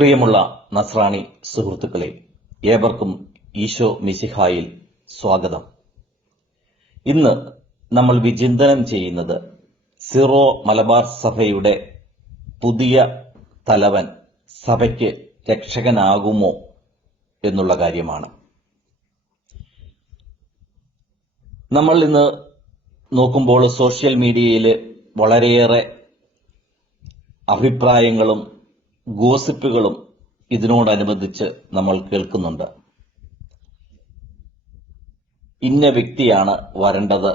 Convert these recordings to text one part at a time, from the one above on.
പ്രിയമുള്ള നസ്രാണി സുഹൃത്തുക്കളെ, ഏവർക്കും ഈശോ മിശിഹായിൽ സ്വാഗതം. ഇന്ന് നമ്മൾ വിചിന്തനം ചെയ്യുന്നത് സിറോ മലബാർ സഭയുടെ പുതിയ തലവൻ സഭയ്ക്ക് രക്ഷകനാകുമോ എന്നുള്ള കാര്യമാണ്. നമ്മൾ ഇന്ന് നോക്കുമ്പോൾ സോഷ്യൽ മീഡിയയിൽ വളരെയേറെ അഭിപ്രായങ്ങളും ഗോസിപ്പുകളും ഇതിനോടനുബന്ധിച്ച് നമ്മൾ കേൾക്കുന്നുണ്ട്. ഇന്ന വ്യക്തിയാണ് വരേണ്ടത്,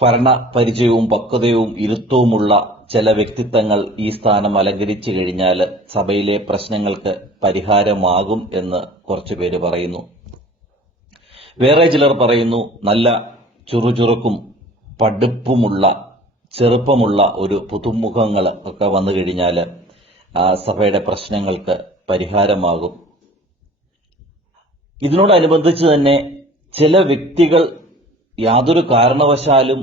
ഭരണ പരിചയവും പക്വതയും ഇരുത്തവുമുള്ള ചില വ്യക്തിത്വങ്ങൾ ഈ സ്ഥാനം അലങ്കരിച്ചു കഴിഞ്ഞാൽ സഭയിലെ പ്രശ്നങ്ങൾക്ക് പരിഹാരമാകും എന്ന് കുറച്ചുപേര് പറയുന്നു. വേറെ ചിലർ പറയുന്നു നല്ല ചുറുചുറുക്കും പഠിപ്പുമുള്ള ചെറുപ്പമുള്ള ഒരു പുതുമുഖങ്ങൾ ഒക്കെ വന്നു കഴിഞ്ഞാൽ സഭയുടെ പ്രശ്നങ്ങൾക്ക് പരിഹാരമാകും. ഇതിനോടനുബന്ധിച്ച് തന്നെ ചില വ്യക്തികൾ യാതൊരു കാരണവശാലും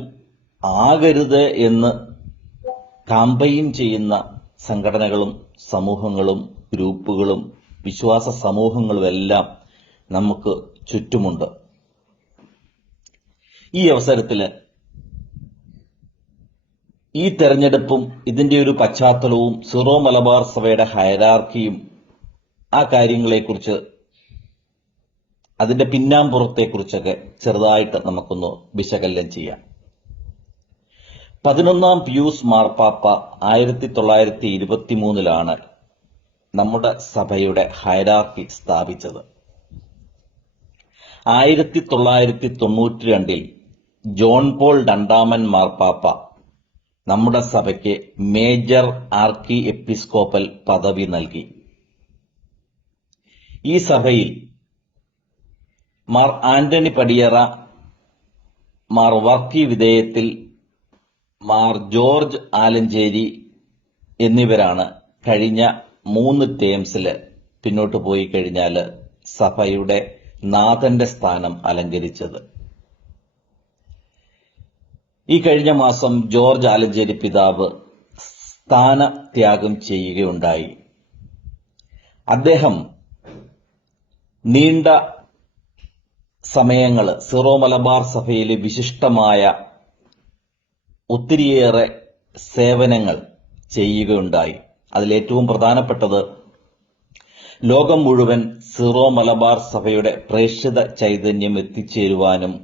ആകരുത് എന്ന് കാമ്പയിൻ ചെയ്യുന്ന സംഘടനകളും സമൂഹങ്ങളും ഗ്രൂപ്പുകളും വിശ്വാസ സമൂഹങ്ങളും എല്ലാം നമുക്ക് ചുറ്റുമുണ്ട്. ഈ അവസരത്തിൽ ഈ തെരഞ്ഞെടുപ്പും ഇതിന്റെ ഒരു പശ്ചാത്തലവും സിറോ മലബാർ സഭയുടെ ഹയരാർക്കിയും ആ കാര്യങ്ങളെക്കുറിച്ച് അതിന്റെ പിന്നാമ്പുറത്തെക്കുറിച്ചൊക്കെ ചെറുതായിട്ട് നമുക്കൊന്ന് വിശകലനം ചെയ്യാം. 11-ാം പിയൂസ് മാർപ്പാപ്പ 1923 നമ്മുടെ സഭയുടെ ഹയരാർക്കി സ്ഥാപിച്ചത്. 1992 ജോൺ പോൾ രണ്ടാമൻ മാർപ്പാപ്പ നമ്മുടെ സഭയ്ക്ക് മേജർ ആർക്കി എപ്പിസ്കോപ്പൽ പദവി നൽകി. ഈ സഭയിൽ മാർ ആന്റണി പടിയറ, മാർ വർക്കി വിധേയത്തിൽ, മാർ ജോർജ് ആലഞ്ചേരി എന്നിവരാണ് കഴിഞ്ഞ 3 ടേംസിൽ പിന്നോട്ട് പോയി കഴിഞ്ഞാൽ സഭയുടെ നാഥന്റെ സ്ഥാനം അലങ്കരിച്ചത്. ഈ കഴിഞ്ഞ മാസം ജോർജ് ആലഞ്ചേരി പിതാവ് സ്ഥാനത്യാഗം ചെയ്യുകയുണ്ടായി. അദ്ദേഹം നീണ്ട സമയങ്ങൾ സിറോ മലബാർ സഭയിലെ വിശിഷ്ടമായ ഒത്തിരിയേറെ സേവനങ്ങൾ ചെയ്യുകയുണ്ടായി. അതിലേറ്റവും പ്രധാനപ്പെട്ടത് ലോകം മുഴുവൻ സിറോ മലബാർ സഭയുടെ പ്രേക്ഷിത ചൈതന്യം എത്തിച്ചേരുവാനും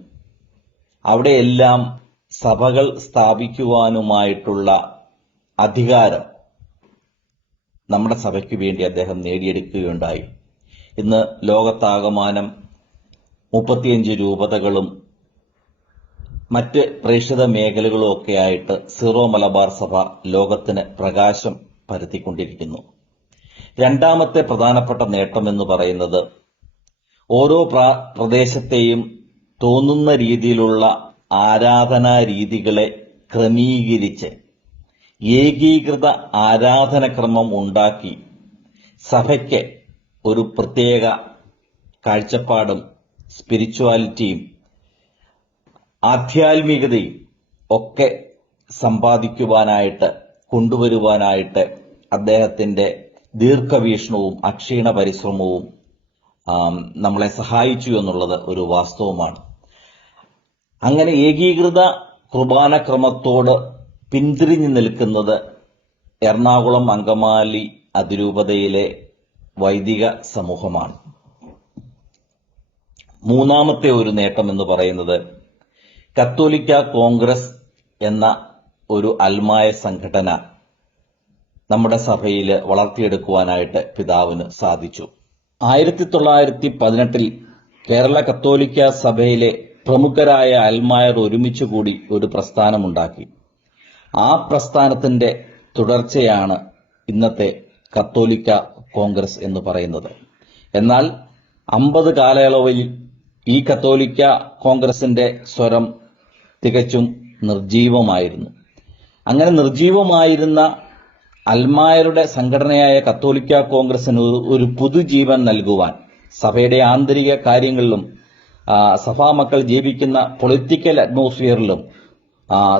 അവിടെയെല്ലാം സഭകൾ സ്ഥാപിക്കുവാനുമായിട്ടുള്ള അധികാരം നമ്മുടെ സഭയ്ക്ക് വേണ്ടി അദ്ദേഹം നേടിയെടുക്കുകയുണ്ടായി. ഇന്ന് ലോകത്താകമാനം 35 രൂപതകളും മറ്റ് പ്രേക്ഷിത മേഖലകളും ഒക്കെ ആയിട്ട് സിറോ മലബാർ സഭ ലോകത്തിന് പ്രകാശം പരത്തിക്കൊണ്ടിരിക്കുന്നു. രണ്ടാമത്തെ പ്രധാനപ്പെട്ട നേട്ടം എന്ന് പറയുന്നത് ഓരോ പ്രദേശത്തെയും തോന്നുന്ന രീതിയിലുള്ള ആരാധനാ രീതികളെ ക്രമീകരിച്ച് ഏകീകൃത ആരാധനക്രമം ഉണ്ടാക്കി സഭയ്ക്ക് ഒരു പ്രത്യേക കാഴ്ചപ്പാടും സ്പിരിച്വാലിറ്റിയും ആധ്യാത്മികതയും ഒക്കെ സമ്പാദിക്കുവാനായിട്ട് കൊണ്ടുവരുവാനായിട്ട് അദ്ദേഹത്തിന്റെ ദീർഘവീക്ഷണവും അക്ഷീണ പരിശ്രമവും നമ്മളെ സഹായിച്ചു എന്നുള്ളത് ഒരു വാസ്തവമാണ്. അങ്ങനെ ഏകീകൃത കുർബാനക്രമത്തോട് പിന്തിരിഞ്ഞു നിൽക്കുന്നത് എറണാകുളം അങ്കമാലി അതിരൂപതയിലെ വൈദിക സമൂഹമാണ്. മൂന്നാമത്തെ ഒരു നേട്ടം എന്ന് പറയുന്നത് കത്തോലിക്ക കോൺഗ്രസ് എന്ന ഒരു അൽമായ സംഘടന നമ്മുടെ സഭയിൽ വളർത്തിയെടുക്കുവാനായിട്ട് പിതാവിന് സാധിച്ചു. 1918 കേരള കത്തോലിക്ക സഭയിലെ പ്രമുഖരായ അൽമായർ ഒരുമിച്ചുകൂടി ഒരു പ്രസ്ഥാനമുണ്ടാക്കി. ആ പ്രസ്ഥാനത്തിന്റെ തുടർച്ചയാണ് ഇന്നത്തെ കത്തോലിക്ക കോൺഗ്രസ് എന്ന് പറയുന്നത്. എന്നാൽ 50 കാലയളവിൽ ഈ കത്തോലിക്ക കോൺഗ്രസിന്റെ സ്വരം തികച്ചും നിർജീവമായിരുന്നു. അങ്ങനെ നിർജീവമായിരുന്ന അൽമായരുടെ സംഘടനയായ കത്തോലിക്ക കോൺഗ്രസിന് ഒരു പുതുജീവൻ നൽകുവാൻ സഭയുടെ ആന്തരിക കാര്യങ്ങളിലും സഭാമക്കൾ ജീവിക്കുന്ന പൊളിറ്റിക്കൽ അറ്റ്മോസ്ഫിയറിലും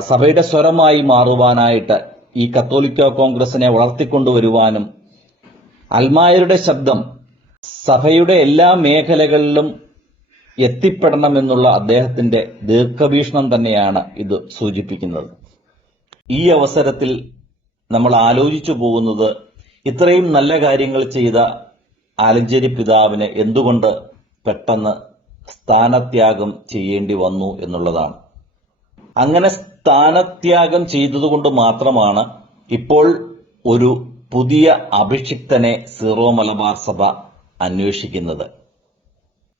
സഭയുടെ സ്വരമായി മാറുവാനായിട്ട് ഈ കത്തോലിക്ക കോൺഗ്രസിനെ വളർത്തിക്കൊണ്ടുവരുവാനും അൽമായരുടെ ശബ്ദം സഭയുടെ എല്ലാ മേഖലകളിലും എത്തിപ്പെടണമെന്നുള്ള അദ്ദേഹത്തിന്റെ ദീർഘവീക്ഷണം തന്നെയാണ് ഇത് സൂചിപ്പിക്കുന്നത്. ഈ അവസരത്തിൽ നമ്മൾ ആലോചിച്ചു പോകുന്നത്, ഇത്രയും നല്ല കാര്യങ്ങൾ ചെയ്ത ആലഞ്ചേരി പിതാവിന് എന്തുകൊണ്ട് പെട്ടെന്ന് സ്ഥാനത്യാഗം ചെയ്യേണ്ടി വന്നു എന്നുള്ളതാണ്. അങ്ങനെ സ്ഥാനത്യാഗം ചെയ്തതുകൊണ്ട് മാത്രമാണ് ഇപ്പോൾ ഒരു പുതിയ അഭിഷിക്തനെ സീറോ മലബാർ സഭ അന്വേഷിക്കുന്നത്.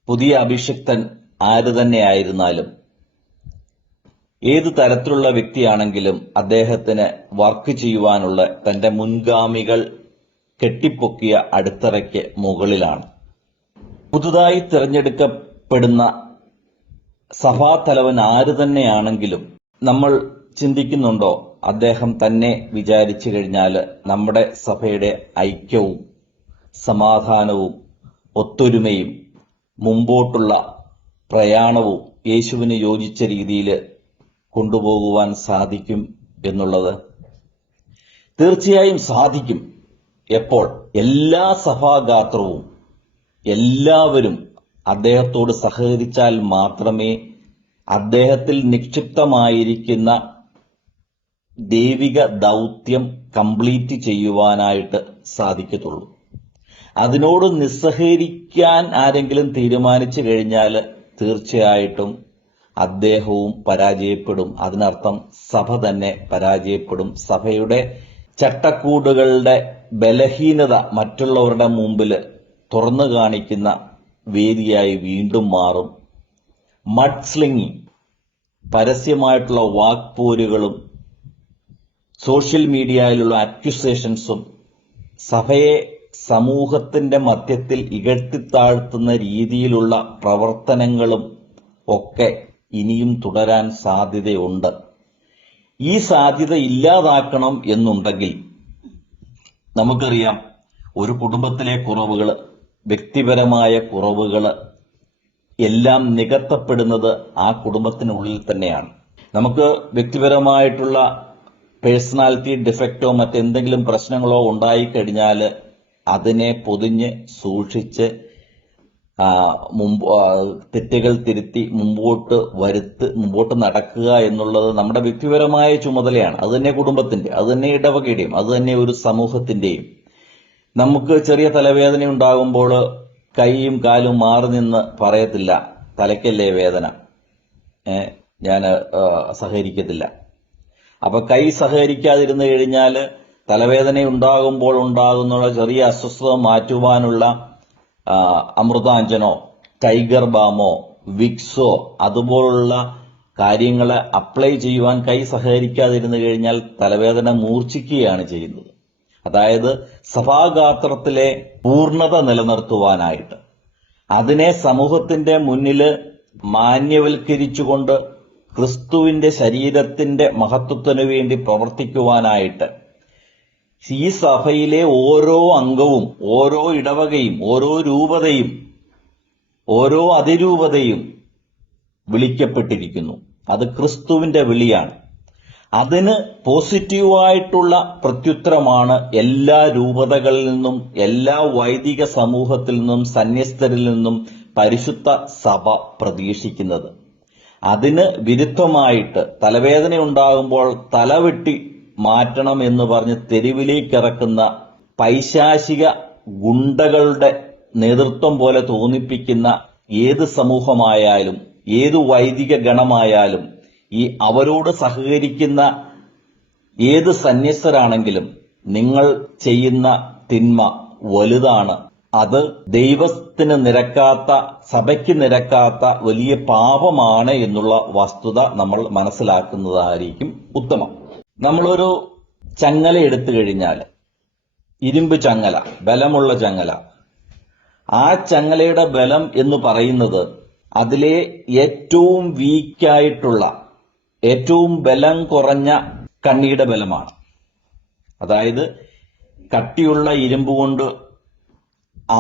പുതിയ അഭിഷിക്തൻ ആര് തന്നെയായിരുന്നാലും, ഏതു തരത്തിലുള്ള വ്യക്തിയാണെങ്കിലും അദ്ദേഹത്തിന് വർക്ക് ചെയ്യുവാനുള്ള തന്റെ മുൻഗാമികൾ കെട്ടിപ്പൊക്കിയ അടിത്തറയ്ക്ക് മുകളിലാണ്. പുതുതായി തിരഞ്ഞെടുക്കപ്പെടുന്ന സഭാതലവൻ ആര് തന്നെയാണെങ്കിലും നമ്മൾ ചിന്തിക്കുന്നുണ്ടോ, അദ്ദേഹം തന്നെ വിചാരിച്ചു കഴിഞ്ഞാൽ നമ്മുടെ സഭയുടെ ഐക്യവും സമാധാനവും ഒത്തൊരുമയും മുമ്പോട്ടുള്ള പ്രയാണവും യേശുവിന് യോജിച്ച രീതിയിൽ കൊണ്ടുപോകുവാൻ സാധിക്കും എന്നുള്ളത്? തീർച്ചയായും സാധിക്കും. എപ്പോൾ? എല്ലാ സഭാഗാത്രവും എല്ലാവരും അദ്ദേഹത്തോട് സഹകരിച്ചാൽ മാത്രമേ അദ്ദേഹത്തിൽ നിക്ഷിപ്തമായിരിക്കുന്ന ദൈവിക ദൗത്യം കംപ്ലീറ്റ് ചെയ്യുവാനായിട്ട് സാധിക്കത്തുള്ളൂ. അതിനോട് നിസ്സഹകരിക്കാൻ ആരെങ്കിലും തീരുമാനിച്ചു കഴിഞ്ഞാൽ തീർച്ചയായിട്ടും അദ്ദേഹവും പരാജയപ്പെടും. അതിനർത്ഥം സഭ തന്നെ പരാജയപ്പെടും. സഭയുടെ ചട്ടക്കൂടുകളുടെ ബലഹീനത മറ്റുള്ളവരുടെ മുമ്പിൽ തുറന്നു കാണിക്കുന്ന വേദിയായി വീണ്ടും മാറും. മഡ്സ്ലിംഗിങ്, പരസ്യമായിട്ടുള്ള വാക്പോരുകളും സോഷ്യൽ മീഡിയയിലുള്ള അക്യുസേഷൻസും സഭയെ സമൂഹത്തിന്റെ മധ്യത്തിൽ ഇകഴ്ത്തിത്താഴ്ത്തുന്ന രീതിയിലുള്ള പ്രവർത്തനങ്ങളും ഒക്കെ ഇനിയും തുടരാൻ സാധ്യതയുണ്ട്. ഈ സാധ്യത ഇല്ലാതാക്കണം എന്നുണ്ടെങ്കിൽ നമുക്കറിയാം, ഒരു കുടുംബത്തിലെ കുറവുകൾ, വ്യക്തിപരമായ കുറവുകൾ എല്ലാം നികത്തപ്പെടുന്നത് ആ കുടുംബത്തിനുള്ളിൽ തന്നെയാണ്. നമുക്ക് വ്യക്തിപരമായിട്ടുള്ള പേഴ്സണാലിറ്റി ഡിഫക്റ്റോ മറ്റെന്തെങ്കിലും പ്രശ്നങ്ങളോ ഉണ്ടായിക്കഴിഞ്ഞാൽ അതിനെ പൊതിഞ്ഞ് സൂക്ഷിച്ച് തെറ്റുകൾ തിരുത്തി മുമ്പോട്ട് നടക്കുക എന്നുള്ളത് നമ്മുടെ വ്യക്തിപരമായ ചുമതലയാണ്. അത് തന്നെ കുടുംബത്തിന്റെ, അത് തന്നെ ഇടവകയുടെയും, അത് തന്നെ ഒരു സമൂഹത്തിന്റെയും. നമുക്ക് ചെറിയ തലവേദന ഉണ്ടാകുമ്പോൾ കൈയും കാലും മാറി നിന്ന് പറയത്തില്ല, തലയ്ക്കല്ലേ വേദന, ഞാൻ സഹകരിക്കത്തില്ല. അപ്പൊ കൈ സഹകരിക്കാതിരുന്നു കഴിഞ്ഞാൽ തലവേദന ഉണ്ടാകുമ്പോൾ ഉണ്ടാകുന്ന ചെറിയ അസ്വസ്ഥത മാറ്റുവാനുള്ള അമൃതാഞ്ജനോ ടൈഗർ ബാമോ വിക്സോ അതുപോലുള്ള കാര്യങ്ങളെ അപ്ലൈ ചെയ്യുവാൻ കൈ സഹകരിക്കാതിരുന്നു കഴിഞ്ഞാൽ തലവേദന മൂർച്ഛിക്കുകയാണ് ചെയ്യുന്നത്. അതായത് സഭാഗാത്രത്തിലെ പൂർണ്ണത നിലനിർത്തുവാനായിട്ട്, അതിനെ സമൂഹത്തിന്റെ മുന്നിൽ മാന്യവൽക്കരിച്ചുകൊണ്ട് ക്രിസ്തുവിന്റെ ശരീരത്തിന്റെ മഹത്വത്തിനു വേണ്ടി പ്രവർത്തിക്കുവാനായിട്ട് ഈ സഭയിലെ ഓരോ അംഗവും, ഓരോ ഇടവകയും, ഓരോ രൂപതയും, ഓരോ അതിരൂപതയും വിളിക്കപ്പെട്ടിരിക്കുന്നു. അത് ക്രിസ്തുവിന്റെ വിളിയാണ്. അതിന് പോസിറ്റീവായിട്ടുള്ള പ്രത്യുത്തരമാണ് എല്ലാ രൂപതകളിൽ നിന്നും, എല്ലാ വൈദിക സമൂഹത്തിൽ നിന്നും, സന്യസ്തരിൽ നിന്നും പരിശുദ്ധ സഭ പ്രതീക്ഷിക്കുന്നത്. അതിന് വിരുദ്ധമായിട്ട് തലവേദന ഉണ്ടാകുമ്പോൾ തലവെട്ടി മാറ്റണം എന്ന് പറഞ്ഞ് തെരുവിലേക്കിറക്കുന്ന പൈശാചിക ഗുണ്ടകളുടെ നേതൃത്വം പോലെ തോന്നിപ്പിക്കുന്ന ഏത് സമൂഹമായാലും, ഏതു വൈദിക ഗണമായാലും, ഈ അവരോട് സഹകരിക്കുന്ന ഏത് സന്യസ്തരാണെങ്കിലും നിങ്ങൾ ചെയ്യുന്ന തിന്മ വലുതാണ്. അത് ദൈവത്തിന് നിരക്കാത്ത, സഭയ്ക്ക് നിരക്കാത്ത വലിയ പാപമാണ് എന്നുള്ള വസ്തുത നമ്മൾ മനസ്സിലാക്കുന്നതായിരിക്കും ഉത്തമം. നമ്മളൊരു ചങ്ങല എടുത്തു കഴിഞ്ഞാൽ, ഇരുമ്പ് ചങ്ങല, ബലമുള്ള ചങ്ങല, ആ ചങ്ങലയുടെ ബലം എന്ന് പറയുന്നത് അതിലെ ഏറ്റവും വീക്കായിട്ടുള്ള, ഏറ്റവും ബലം കുറഞ്ഞ കണ്ണിയുടെ ബലമാണ്. അതായത് കട്ടിയുള്ള ഇരുമ്പ് കൊണ്ട്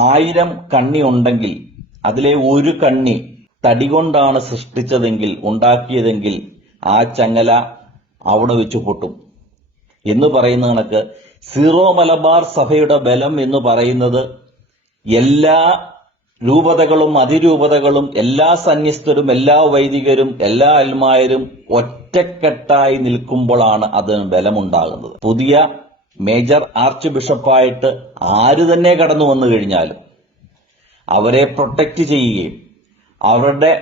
1000 കണ്ണി ഉണ്ടെങ്കിൽ അതിലെ ഒരു കണ്ണി തടി കൊണ്ടാണ് സൃഷ്ടിച്ചതെങ്കിൽ, ഉണ്ടാക്കിയതെങ്കിൽ, ആ ചങ്ങല അവിടെ വെച്ച് പൊട്ടും എന്ന് പറയുന്ന കണക്ക് സീറോ മലബാർ സഭയുടെ ബലം എന്ന് പറയുന്നത് എല്ലാ രൂപതകളും അതിരൂപതകളും എല്ലാ സന്യസ്തരും എല്ലാ വൈദികരും എല്ലാ അൽമായരും ഒറ്റക്കെട്ടായി നിൽക്കുമ്പോഴാണ് അതിന് ബലമുണ്ടാകുന്നത്. പുതിയ മേജർ ആർച്ച് ബിഷപ്പായിട്ട് ആര് തന്നെ കടന്നു വന്നു കഴിഞ്ഞാലും അവരെ പ്രൊട്ടക്റ്റ് ചെയ്യുകയും അവരുടെ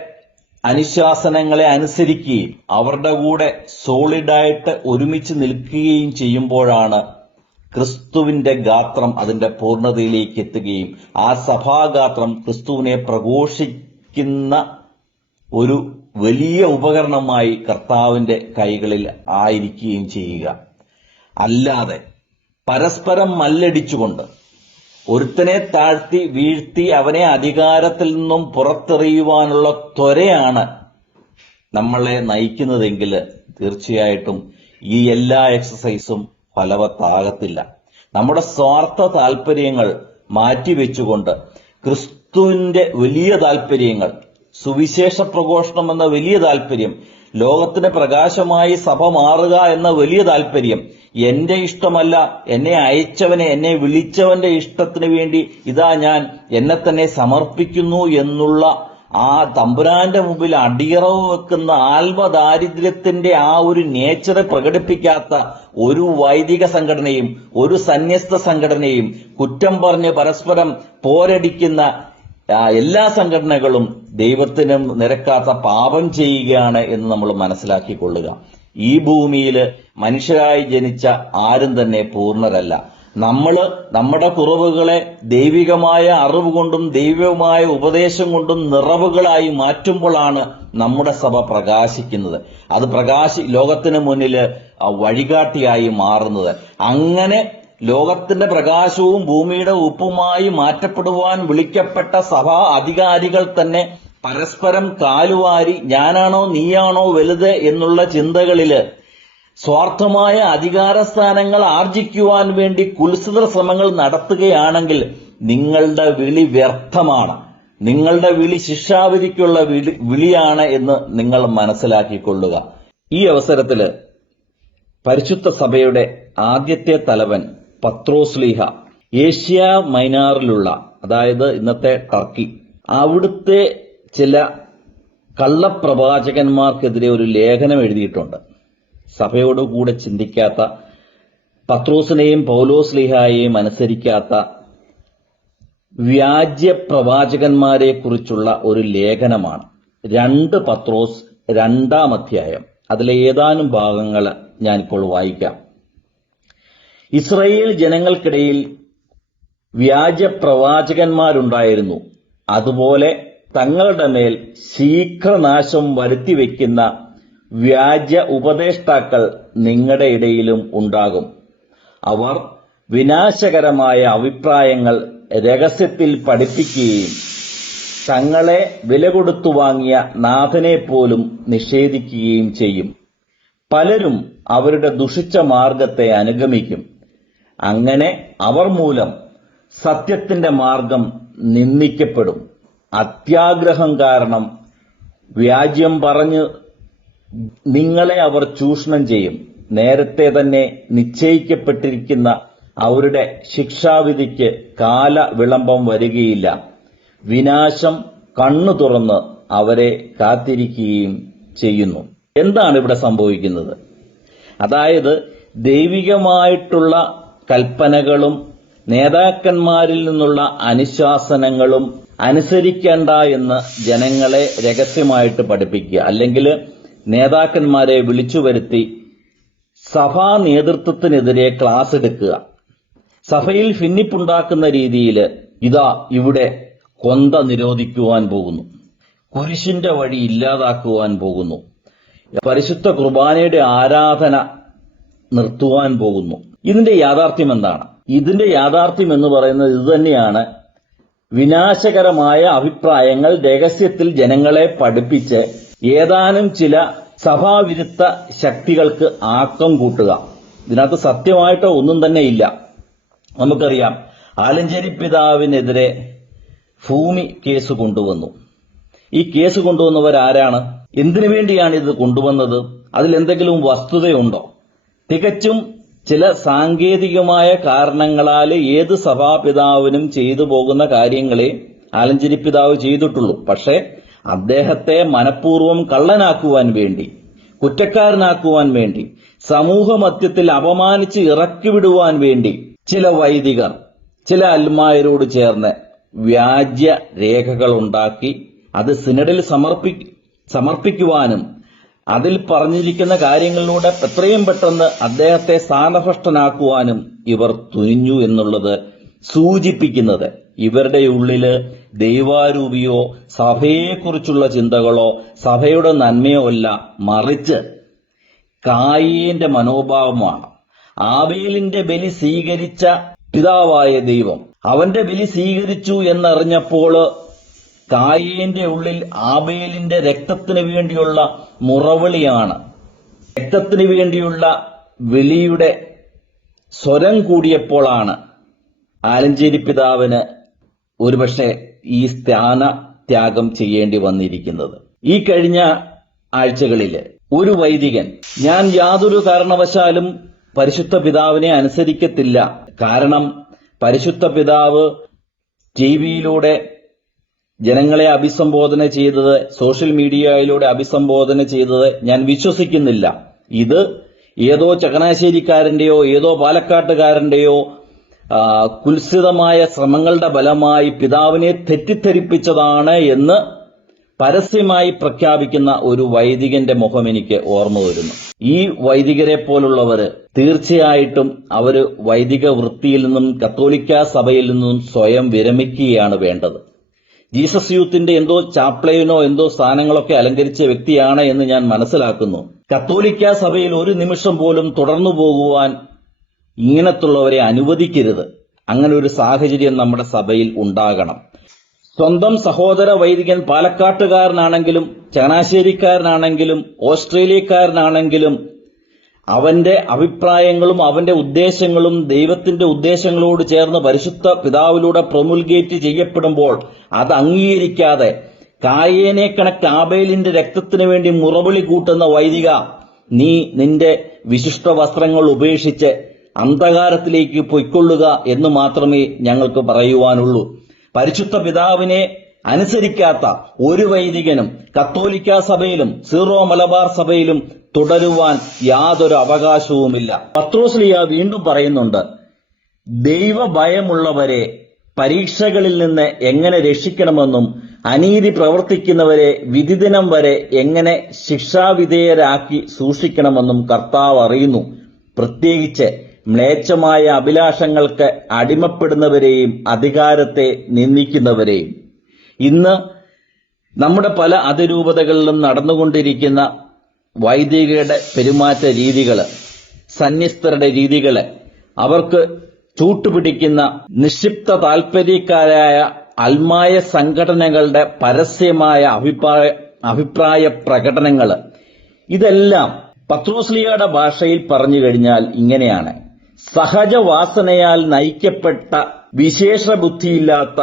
അനുശാസനങ്ങളെ അനുസരിക്കുകയും അവരുടെ കൂടെ സോളിഡായിട്ട് ഒരുമിച്ച് നിൽക്കുകയും ചെയ്യുമ്പോഴാണ് ക്രിസ്തുവിന്റെ ഗാത്രം അതിന്റെ പൂർണ്ണതയിലേക്ക് എത്തുകയും ആ സഭാഗാത്രം ക്രിസ്തുവിനെ പ്രഘോഷിക്കുന്ന ഒരു വലിയ ഉപകരണമായി കർത്താവിന്റെ കൈകളിൽ ആയിരിക്കുകയും ചെയ്യുക. അല്ലാതെ പരസ്പരം മല്ലടിച്ചുകൊണ്ട് ഒരുത്തനെ താഴ്ത്തി വീഴ്ത്തി അവനെ അധികാരത്തിൽ നിന്നും പുറത്തെറിയുവാനുള്ള ത്വരയാണ് നമ്മളെ നയിക്കുന്നതെങ്കിൽ തീർച്ചയായിട്ടും ഈ എല്ലാ എക്സസൈസും ഫലവത്താകത്തില്ല. നമ്മുടെ സ്വാർത്ഥ താല്പര്യങ്ങൾ മാറ്റിവെച്ചുകൊണ്ട് ക്രിസ്തുവിന്റെ വലിയ താല്പര്യങ്ങൾ, സുവിശേഷ പ്രഘോഷണം എന്ന വലിയ താല്പര്യം, ലോകത്തിന് പ്രകാശമായി സഭ മാറുക എന്ന വലിയ താല്പര്യം, എന്റെ ഇഷ്ടമല്ല എന്നെ അയച്ചവനെ എന്നെ വിളിച്ചവന്റെ ഇഷ്ടത്തിന് വേണ്ടി ഇതാ ഞാൻ എന്നെ തന്നെ സമർപ്പിക്കുന്നു എന്നുള്ള ആ തമ്പുരാന്റെ മുമ്പിൽ അടിയറവ് വെക്കുന്ന ആത്മദാരിദ്ര്യത്തിന്റെ ആ ഒരു നേച്ചറെ പ്രകടിപ്പിക്കാത്ത ഒരു വൈദിക സംഘടനയും ഒരു സന്യസ്ത സംഘടനയും കുറ്റം പറഞ്ഞ് പരസ്പരം പോരടിക്കുന്ന എല്ലാ സംഘടനകളും ദൈവത്തിനും നിരക്കാത്ത പാപം ചെയ്യുകയാണ് എന്ന് നമ്മൾ മനസ്സിലാക്കിക്കൊള്ളുക. ഈ ഭൂമിയിൽ മനുഷ്യരായി ജനിച്ച ആരും തന്നെ പൂർണ്ണരല്ല. നമ്മുടെ കുറവുകളെ ദൈവികമായ അറിവ് കൊണ്ടും ദൈവികമായ ഉപദേശം കൊണ്ടും നിറവുകളായി മാറ്റുമ്പോഴാണ് നമ്മുടെ സഭ പ്രകാശിക്കുന്നത്. അത് ലോകത്തിന് മുന്നിൽ വഴികാട്ടിയായി മാറുന്നത്. അങ്ങനെ ലോകത്തിന്റെ പ്രകാശവും ഭൂമിയുടെ ഉപ്പുമായി മാറ്റപ്പെടുവാൻ വിളിക്കപ്പെട്ട സഭാ അധികാരികൾ തന്നെ പരസ്പരം കാലുവാരി ഞാനാണോ നീയാണോ വലുത് എന്നുള്ള ചിന്തകളില് സ്വാർത്ഥമായ അധികാരസ്ഥാനങ്ങൾ ആർജിക്കുവാൻ വേണ്ടി കുൽസിത ശ്രമങ്ങൾ നടത്തുകയാണെങ്കിൽ നിങ്ങളുടെ വിളി വ്യർത്ഥമാണ്. നിങ്ങളുടെ വിളി ശിക്ഷാവിധിക്കുള്ള വിളിയാണ് എന്ന് നിങ്ങൾ മനസ്സിലാക്കിക്കൊള്ളുക. ഈ അവസരത്തില് പരിശുദ്ധ സഭയുടെ ആദ്യത്തെ തലവൻ പത്രോസ്ലീഹ ഏഷ്യ മൈനാറിലുള്ള, അതായത് ഇന്നത്തെ ടർക്കി, അവിടുത്തെ ചില കള്ളപ്രവാചകന്മാർക്കെതിരെ ഒരു ലേഖനം എഴുതിയിട്ടുണ്ട്. സഭയോട് കൂടെ ചിന്തിക്കാത്ത, പത്രോസിനെയും പൗലോസ്ലീഹായെയും അനുസരിക്കാത്ത വ്യാജ്യപ്രവാചകന്മാരെ കുറിച്ചുള്ള ഒരു ലേഖനമാണ് 2 പത്രോസ് 2-ാം അധ്യായം. അതിലെ ഏതാനും ഭാഗങ്ങൾ ഞാനിപ്പോൾ വായിക്കാം. ഇസ്രായേൽ ജനങ്ങൾക്കിടയിൽ വ്യാജപ്രവാചകന്മാരുണ്ടായിരുന്നു. അതുപോലെ തങ്ങളുടെ മേൽ ശീഘ്രനാശം വരുത്തിവെക്കുന്ന വ്യാജ ഉപദേഷ്ടാക്കൾ നിങ്ങളുടെ ഇടയിലും ഉണ്ടാകും. അവർ വിനാശകരമായ അഭിപ്രായങ്ങൾ രഹസ്യത്തിൽ പഠിപ്പിക്കുകയും തങ്ങളെ വില കൊടുത്തു വാങ്ങിയ നാഥനെ പോലും നിഷേധിക്കുകയും ചെയ്യും. പലരും അവരുടെ ദുഷിച്ച മാർഗത്തെ അനുഗമിക്കും. അങ്ങനെ അവർ മൂലം സത്യത്തിന്റെ മാർഗം നിന്ദിക്കപ്പെടും. അത്യാഗ്രഹം കാരണം വ്യാജ്യം പറഞ്ഞ് നിങ്ങളെ അവർ ചൂഷണം ചെയ്യും. നേരത്തെ തന്നെ നിശ്ചയിക്കപ്പെട്ടിരിക്കുന്ന അവരുടെ ശിക്ഷാവിധിക്ക് കാല വിളംബം വരികയില്ല. വിനാശം കണ്ണു തുറന്ന് അവരെ കാത്തിരിക്കുകയും ചെയ്യുന്നു. എന്താണ് ഇവിടെ സംഭവിക്കുന്നത്? അതായത് ദൈവികമായിട്ടുള്ള കൽപ്പനകളും നേതാക്കന്മാരിൽ നിന്നുള്ള അനുശാസനങ്ങളും അനുസരിക്കേണ്ട എന്ന് ജനങ്ങളെ രഹസ്യമായിട്ട് പഠിപ്പിക്കുക, അല്ലെങ്കിൽ നേതാക്കന്മാരെ വിളിച്ചു വരുത്തി സഭാ നേതൃത്വത്തിനെതിരെ ക്ലാസ് എടുക്കുക. സഭയിൽ ഭിന്നിപ്പുണ്ടാക്കുന്ന രീതിയിൽ ഇതാ ഇവിടെ കൊന്ത നിരോധിക്കുവാൻ പോകുന്നു, കുരിശിന്റെ വഴി ഇല്ലാതാക്കുവാൻ പോകുന്നു, പരിശുദ്ധ കുർബാനയുടെ ആരാധന നിർത്തുവാൻ പോകുന്നു. ഇതിന്റെ യാഥാർത്ഥ്യം എന്താണ്? ഇതിന്റെ യാഥാർത്ഥ്യം എന്ന് പറയുന്നത് ഇതുതന്നെയാണ്. വിനാശകരമായ അഭിപ്രായങ്ങൾ രഹസ്യത്തിൽ ജനങ്ങളെ പഠിപ്പിച്ച് ഏതാനും ചില സഭാവിരുദ്ധ ശക്തികൾക്ക് ആക്കം കൂട്ടുക. ഇതിനകത്ത് സത്യമായിട്ടോ ഒന്നും തന്നെ ഇല്ല. നമുക്കറിയാം, ആലഞ്ചേരി പിതാവിനെതിരെ ഭൂമി കേസ് കൊണ്ടുവന്നു. ഈ കേസ് കൊണ്ടുവന്നവരാരാണ്? എന്തിനു വേണ്ടിയാണ് ഇത് കൊണ്ടുവന്നത്? അതിലെന്തെങ്കിലും വസ്തുതയുണ്ടോ? തികച്ചും ചില സാങ്കേതികമായ കാരണങ്ങളാൽ ഏത് സഭാപിതാവിനും ചെയ്തു പോകുന്ന കാര്യങ്ങളെ ആലഞ്ചേരി പിതാവ് ചെയ്തിട്ടുള്ളൂ. പക്ഷേ അദ്ദേഹത്തെ മനഃപൂർവ്വം കള്ളനാക്കുവാൻ വേണ്ടി, കുറ്റക്കാരനാക്കുവാൻ വേണ്ടി, സമൂഹ മധ്യത്തിൽ അപമാനിച്ച് ഇറക്കിവിടുവാൻ വേണ്ടി ചില വൈദികർ, ചില അൽമായരോട് ചേർന്ന് വ്യാജ രേഖകൾ ഉണ്ടാക്കി അത് സിനഡിൽ സമർപ്പിക്കുവാനും അതിൽ പറഞ്ഞിരിക്കുന്ന കാര്യങ്ങളിലൂടെ എത്രയും പെട്ടെന്ന് അദ്ദേഹത്തെ സ്ഥാനഭ്രഷ്ടനാക്കുവാനും ഇവർ തുനിഞ്ഞു എന്നുള്ളത് സൂചിപ്പിക്കുന്നത് ഇവരുടെ ഉള്ളില് ദൈവാരൂപിയോ സഭയെക്കുറിച്ചുള്ള ചിന്തകളോ സഭയുടെ നന്മയോ അല്ല, മറിച്ച് കായീന്റെ മനോഭാവമാണ്. ആബേലിന്റെ ബലി സ്വീകരിച്ച പിതാവായ ദൈവം അവന്റെ ബലി സ്വീകരിച്ചു എന്നറിഞ്ഞപ്പോൾ കായീന്റെ ഉള്ളിൽ ആബേലിന്റെ രക്തത്തിന് വേണ്ടിയുള്ള മുറവിളിയാണ്, രക്തത്തിന് വേണ്ടിയുള്ള വിളിയുടെ സ്വരം കൂടിയപ്പോഴാണ് ആലഞ്ചേരി പിതാവിന് ഒരുപക്ഷെ ഈ സ്ഥാനത്യാഗം ചെയ്യേണ്ടി വന്നിരിക്കുന്നത്. ഈ കഴിഞ്ഞ ആഴ്ചകളിൽ ഒരു വൈദികൻ, ഞാൻ യാതൊരു കാരണവശാലും പരിശുദ്ധ പിതാവിനെ അനുസരിക്കത്തില്ല, കാരണം പരിശുദ്ധ പിതാവ് ടിവിയിലൂടെ ജനങ്ങളെ അഭിസംബോധന ചെയ്തത്, സോഷ്യൽ മീഡിയയിലൂടെ അഭിസംബോധന ചെയ്തത് ഞാൻ വിശ്വസിക്കുന്നില്ല. ഇത് ഏതോ ചങ്ങനാശ്ശേരിക്കാരന്റെയോ ഏതോ പാലക്കാട്ടുകാരന്റെയോ കുൽസിതമായ ശ്രമങ്ങളുടെ ഫലമായി പിതാവിനെ തെറ്റിദ്ധരിപ്പിച്ചതാണ് എന്ന് പരസ്യമായി പ്രഖ്യാപിക്കുന്ന ഒരു വൈദികന്റെ മുഖം എനിക്ക് ഓർമ്മ വരുന്നു. ഈ വൈദികരെ പോലുള്ളവര് തീർച്ചയായിട്ടും അവര് വൈദിക വൃത്തിയിൽ നിന്നും കത്തോലിക്ക സഭയിൽ നിന്നും സ്വയം വിരമിക്കുകയാണ് വേണ്ടത്. ജീസസ് യൂത്തിന്റെ എന്തോ ചാപ്ലയിനോ എന്തോ സ്ഥാനങ്ങളൊക്കെ അലങ്കരിച്ച വ്യക്തിയാണ് എന്ന് ഞാൻ മനസ്സിലാക്കുന്നു. കത്തോലിക്ക സഭയിൽ ഒരു നിമിഷം പോലും തുടർന്നു പോകുവാൻ ഇങ്ങനത്തുള്ളവരെ അനുവദിക്കരുത്. അങ്ങനെ ഒരു സാഹചര്യം നമ്മുടെ സഭയിൽ ഉണ്ടാകണം. സ്വന്തം സഹോദര വൈദികൻ പാലക്കാട്ടുകാരനാണെങ്കിലും ചങ്ങനാശ്ശേരിക്കാരനാണെങ്കിലും ഓസ്ട്രേലിയക്കാരനാണെങ്കിലും അവന്റെ അഭിപ്രായങ്ങളും അവന്റെ ഉദ്ദേശങ്ങളും ദൈവത്തിന്റെ ഉദ്ദേശങ്ങളോട് ചേർന്ന് പരിശുദ്ധ പിതാവിലൂടെ പ്രൊമുൽഗേറ്റ് ചെയ്യപ്പെടുമ്പോൾ അത് അംഗീകരിക്കാതെ കായേനെ കണക്ക് ആബേലിന്റെ രക്തത്തിന് വേണ്ടി മുറവിളി കൂട്ടുന്ന വൈദിക, നീ നിന്റെ വിശിഷ്ട വസ്ത്രങ്ങൾ ഉപേക്ഷിച്ച് അന്ധകാരത്തിലേക്ക് പൊയ്ക്കൊള്ളുക എന്ന് മാത്രമേ ഞങ്ങൾക്ക് പറയുവാനുള്ളൂ. പരിശുദ്ധ പിതാവിനെ അനുസരിക്കാത്ത ഒരു വൈദികനും കത്തോലിക്ക സഭയിലും സീറോ മലബാർ സഭയിലും തുടരുവാൻ യാതൊരു അവകാശവുമില്ല. പത്രോസ്ലീഹ വീണ്ടും പറയുന്നുണ്ട്, ദൈവഭയമുള്ളവരെ പരീക്ഷകളിൽ നിന്ന് എങ്ങനെ രക്ഷിക്കണമെന്നും അനീതി പ്രവർത്തിക്കുന്നവരെ വിധിദിനം വരെ എങ്ങനെ ശിക്ഷാവിധേയരാക്കി സൂക്ഷിക്കണമെന്നും കർത്താവ് അറിയുന്നു. പ്രത്യേകിച്ച് മ്ലേച്ഛമായ അഭിലാഷങ്ങൾക്ക് അടിമപ്പെടുന്നവരെയും അധികാരത്തെ നിന്ദിക്കുന്നവരെയും. ഇന്ന് നമ്മുടെ പല അതിരൂപതകളിലും നടന്നുകൊണ്ടിരിക്കുന്ന വൈദികരുടെ പെരുമാറ്റ രീതികള്, സന്യസ്തരുടെ രീതികള്, അവർക്ക് ചൂട്ടുപിടിക്കുന്ന നിക്ഷിപ്ത താൽപര്യക്കാരായ അൽമായ സംഘടനകളുടെ പരസ്യമായ അഭിപ്രായ പ്രകടനങ്ങള്, ഇതെല്ലാം പത്രോസ്ലീഹയുടെ ഭാഷയിൽ പറഞ്ഞു കഴിഞ്ഞാൽ ഇങ്ങനെയാണ്: സഹജവാസനയാൽ നയിക്കപ്പെട്ട വിശേഷ ബുദ്ധിയില്ലാത്ത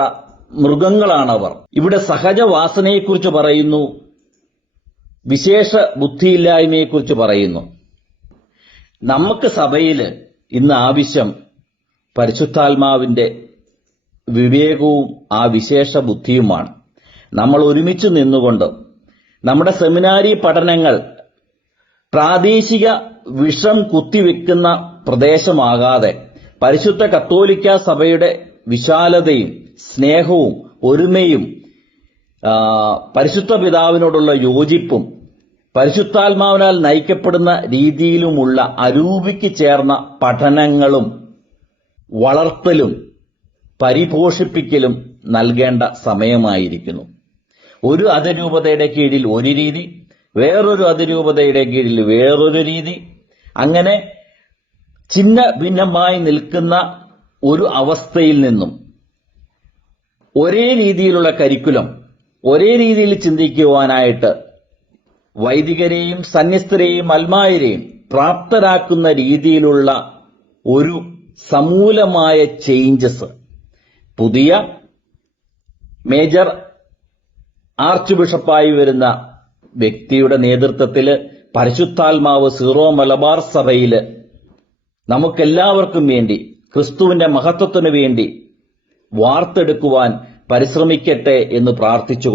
മൃഗങ്ങളാണവർ. ഇവിടെ സഹജവാസനയെക്കുറിച്ച് പറയുന്നു, വിശേഷ ബുദ്ധിയില്ലായ്മയെക്കുറിച്ച് പറയുന്നു. നമുക്ക് സഭയിൽ ഇന്ന് ആവശ്യം പരിശുദ്ധാത്മാവിന്റെ വിവേകവും ആ വിശേഷ ബുദ്ധിയുമാണ്. നമ്മൾ ഒരുമിച്ച് നിന്നുകൊണ്ട് നമ്മുടെ സെമിനാരി പഠനങ്ങൾ പ്രാദേശിക വിഷം കുത്തിവെക്കുന്ന പ്രദേശമാകാതെ പരിശുദ്ധ കത്തോലിക്ക സഭയുടെ വിശാലതയും സ്നേഹവും ഒരുമയും പരിശുദ്ധ പിതാവിനോടുള്ള യോജിപ്പും പരിശുദ്ധാത്മാവിനാൽ നയിക്കപ്പെടുന്ന രീതിയിലുമുള്ള അരൂപിക്ക് ചേർന്ന പഠനങ്ങളും വളർത്തലും പരിപോഷിപ്പിക്കലും നൽകേണ്ട സമയമായിരിക്കുന്നു. ഒരു അതിരൂപതയുടെ കീഴിൽ ഒരു രീതി, വേറൊരു അതിരൂപതയുടെ കീഴിൽ വേറൊരു രീതി, അങ്ങനെ ചിഹ്ന ഭിന്നമായി നിൽക്കുന്ന ഒരു അവസ്ഥയിൽ നിന്നും ഒരേ രീതിയിലുള്ള കരിക്കുലം, ഒരേ രീതിയിൽ ചിന്തിക്കുവാനായിട്ട് വൈദികരെയും സന്യസ്തരെയും അൽമായരെയും പ്രാപ്തരാക്കുന്ന രീതിയിലുള്ള ഒരു സമൂലമായ ചേഞ്ചസ് പുതിയ മേജർ ആർച്ച് ബിഷപ്പായി വരുന്ന വ്യക്തിയുടെ നേതൃത്വത്തിൽ പരിശുദ്ധാത്മാവ് സീറോ മലബാർ സഭയിൽ നമുക്കെല്ലാവർക്കും വേണ്ടി ക്രിസ്തുവിന്റെ മഹത്വത്തിനു വേണ്ടി വാർത്തെടുക്കുവാൻ പരിശ്രമിക്കട്ടെ എന്ന് പ്രാർത്ഥിച്ചു.